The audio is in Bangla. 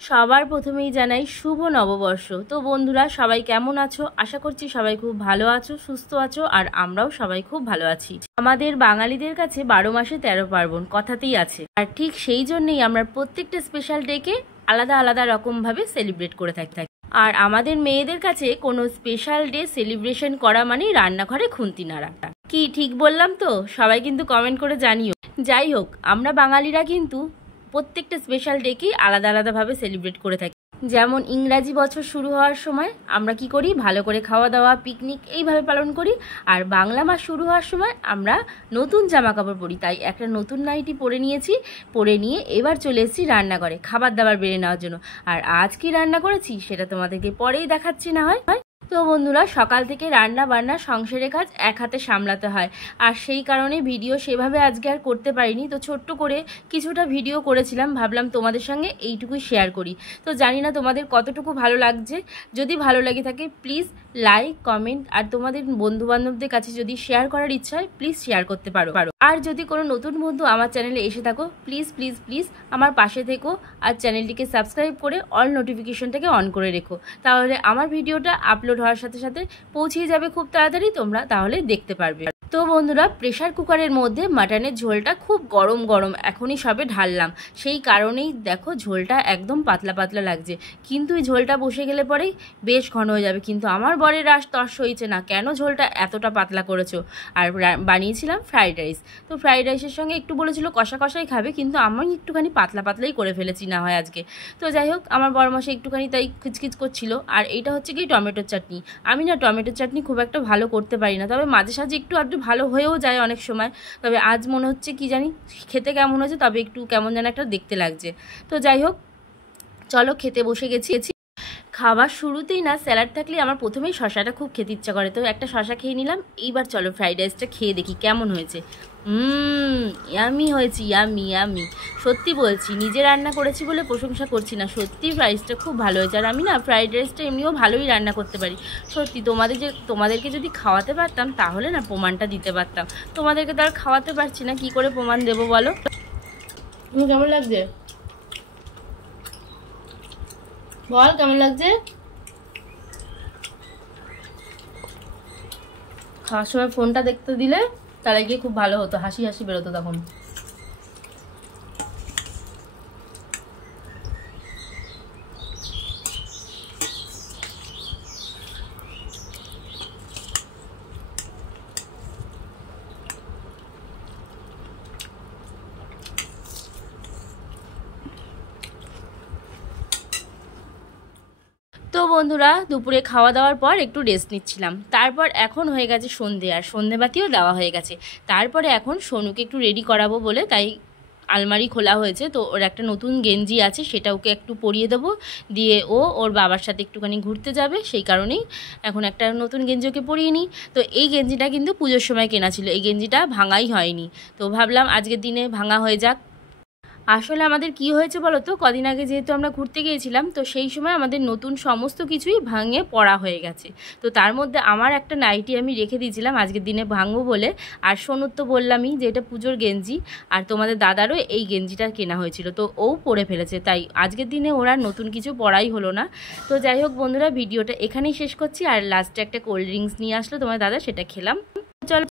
সবার প্রথমেই জানাই শুভ নববর্ষ। তো বন্ধুরা সবাই কেমন আছো? আশা করছি সবাই খুব ভালো আছো, সুস্থ আছো, আর আমরাও সবাই খুব ভালো আছি। আমাদের বাঙালিদের কাছে 12 মাসে 13 পার্বণ কথাতেই আছে, আর ঠিক সেই জন্যই আমরা প্রত্যেকটা স্পেশাল ডেকে আলাদা আলাদা রকমভাবে সেলিব্রেট করে থাকি। আর আমাদের মেয়েদের কাছে কোনো স্পেশাল ডে সেলিব্রেশন করা মানে রান্নাঘরে খুন্তি নাড়া। কি ঠিক বললাম তো? সবাই কিন্তু কমেন্ট করে জানিও। যাই হোক, আমরা বাঙালিরা কিন্তু প্রত্যেকটা স্পেশাল ডেকেই আলাদা আলাদাভাবে সেলিব্রেট করে থাকি। যেমন ইংরাজি বছর শুরু হওয়ার সময় আমরা কি করি, ভালো করে খাওয়া দাওয়া, পিকনিক এইভাবে পালন করি। আর বাংলা মাস শুরু হওয়ার সময় আমরা নতুন জামা কাপড় পরি, তাই একটা নতুন নাইটি পরে নিয়েছি। পরে নিয়ে এবার চলে এসেছি রান্নাঘরে খাবার দাবার বেড়ে নেওয়ার জন্য। আর আজ কি রান্না করেছি সেটা তোমাদেরকে পরেই দেখাচ্ছি না হয়। তো বন্ধুরা, সকাল থেকে রান্না বান্না সংসারের কাজ এক হাতে সামলাতে হয়, আর সেই কারণে ভিডিও সেভাবে আজকে আর করতে পারিনি। তো ছোট্ট করে কিছুটা ভিডিও করেছিলাম, ভাবলাম তোমাদের সঙ্গে এইটুকুই শেয়ার করি। তো জানি না তোমাদের কতটুকু ভালো লাগছে। যদি ভালো লাগে থাকে প্লিজ লাইক, কমেন্ট, আর তোমাদের বন্ধুবান্ধবদের কাছে যদি শেয়ার করার ইচ্ছা হয় প্লিজ শেয়ার করতে পারো। আর যদি কোনো নতুন বন্ধু আমার চ্যানেলে এসে থাকো প্লিজ প্লিজ প্লিজ আমার পাশে থেকো, আর চ্যানেলটিকে সাবস্ক্রাইব করে অল নোটিফিকেশনটাকে অন করে রেখো। তাহলে আমার ভিডিওটা আপলোড হওয়ার সাথে সাথে পৌঁছে যাবে খুব তাড়াতাড়ি, তোমরা তাহলে দেখতে পারবে। তো বন্ধুরা, প্রেশার কুকারের মধ্যে মাটনের ঝোলটা খুব গরম গরম এখনই সবে ঢাললাম, সেই কারণেই দেখো ঝোলটা একদম পাতলা পাতলা লাগছে। কিন্তু এই ঝোলটা বসে গেলে পরেই বেশ ঘন হয়ে যাবে। কিন্তু আমার বরের রাস তর্স হয়েছে না, কেন ঝোলটা এতটা পাতলা করেছো। আর বানিয়েছিলাম ফ্রাইড রাইস। তো ফ্রাইড রাইসের সঙ্গে একটু বলেছিল কষা কষাই খাবে, কিন্তু আমি একটুখানি পাতলা পাতলাই করে ফেলেছি না হয় আজকে। তো যাই হোক, আমার বড়মশাই একটুখানি তাই খিচখিচ করছিল। আর এইটা হচ্ছে কি টমেটোর চাটনি। আমি না টমেটোর চাটনি খুব একটা ভালো করতে পারি না, তবে মাঝে সাঝে একটু আধটু ভালো হয়েও যায় অনেক সময়। তবে আজ মনে হচ্ছে কি জানি খেতে কেমন হয়েছে, তবে একটু কেমন যেন একটা দেখতে লাগছে। তো যাই হোক, চলো খেতে বসে গেছি। খাবার শুরুতেই না স্যালাড থাকলে আমার প্রথমেই শশাটা খুব খেতে ইচ্ছা করে, তো একটা শশা খেয়ে নিলাম। এইবার চলো ফ্রাইড রাইসটা খেয়ে দেখি কেমন হয়েছে। ইয়ামি হয়েছে, ইয়ামি ইয়ামি। সত্যি বলছি, নিজে রান্না করেছি বলে প্রশংসা করছি না, সত্যি রাইসটা খুব ভালো হয়েছে। আর আমি না ফ্রাইড রাইসটা এমনিও ভালোই রান্না করতে পারি। সত্যি তোমাদেরকে যদি খাওয়াতে পারতাম তাহলে না প্রমাণটা দিতে পারতাম। তোমাদেরকে তো আর খাওয়াতে পারছি না, কি করে প্রমাণ দেবো বলো? কেমন লাগছে বল, কেমন লাগছে? খাওয়ার সময় ফোনটা দেখতে দিলে তাহলে গিয়ে খুব ভালো হতো, হাসি হাসি বেরোতো তখন। তো বন্ধুরা, দুপুরে খাওয়া দাওয়ার পর একটু রেস্ট নিচ্ছিলাম। তারপর এখন হয়ে গেছে সন্ধে, আর সন্ধেবাতিও দেওয়া হয়ে গেছে। তারপরে এখন সোনুকে একটু রেডি করাবো বলে তাই আলমারি খোলা হয়েছে। তো ওর একটা নতুন গেঞ্জি আছে, সেটা ওকে একটু পরিয়ে দেবো, দিয়ে ওর বাবার সাথে একটুখানি ঘুরতে যাবে। সেই কারণেই এখন একটা নতুন গেঞ্জি ওকে পরিয়ে নিই। তো এই গেঞ্জিটা কিন্তু পুজোর সময় কেনা ছিল, এই গেঞ্জিটা ভাঙাই হয়নি। তো ভাবলাম আজকের দিনে ভাঙা হয়ে যাক। আসলে আমাদের কি হয়েছে বলো তো, কদিন আগে যেহেতু আমরা ঘুরতে গিয়েছিলাম, তো সেই সময় আমাদের নতুন সমস্ত কিছুই ভাঙে পড়া হয়ে গেছে। তো তার মধ্যে আমার একটা নাইটি আমি রেখে দিয়েছিলাম আজকের দিনে ভাঙবো বলে। আর সোনুর তো বললামই যে এটা পুজোর গেঞ্জি, আর তোমাদের দাদারও এই গেঞ্জিটা কেনা হয়েছিল, তো ও পরে ফেলেছে। তাই আজকের দিনে ওরা নতুন কিছু পড়াই হলো না। তো যাই হোক বন্ধুরা, ভিডিওটা এখানেই শেষ করছি। আর লাস্টে একটা কোল্ড ড্রিঙ্কস নিয়ে আসলো তোমার দাদা, সেটা খেলাম। চলো।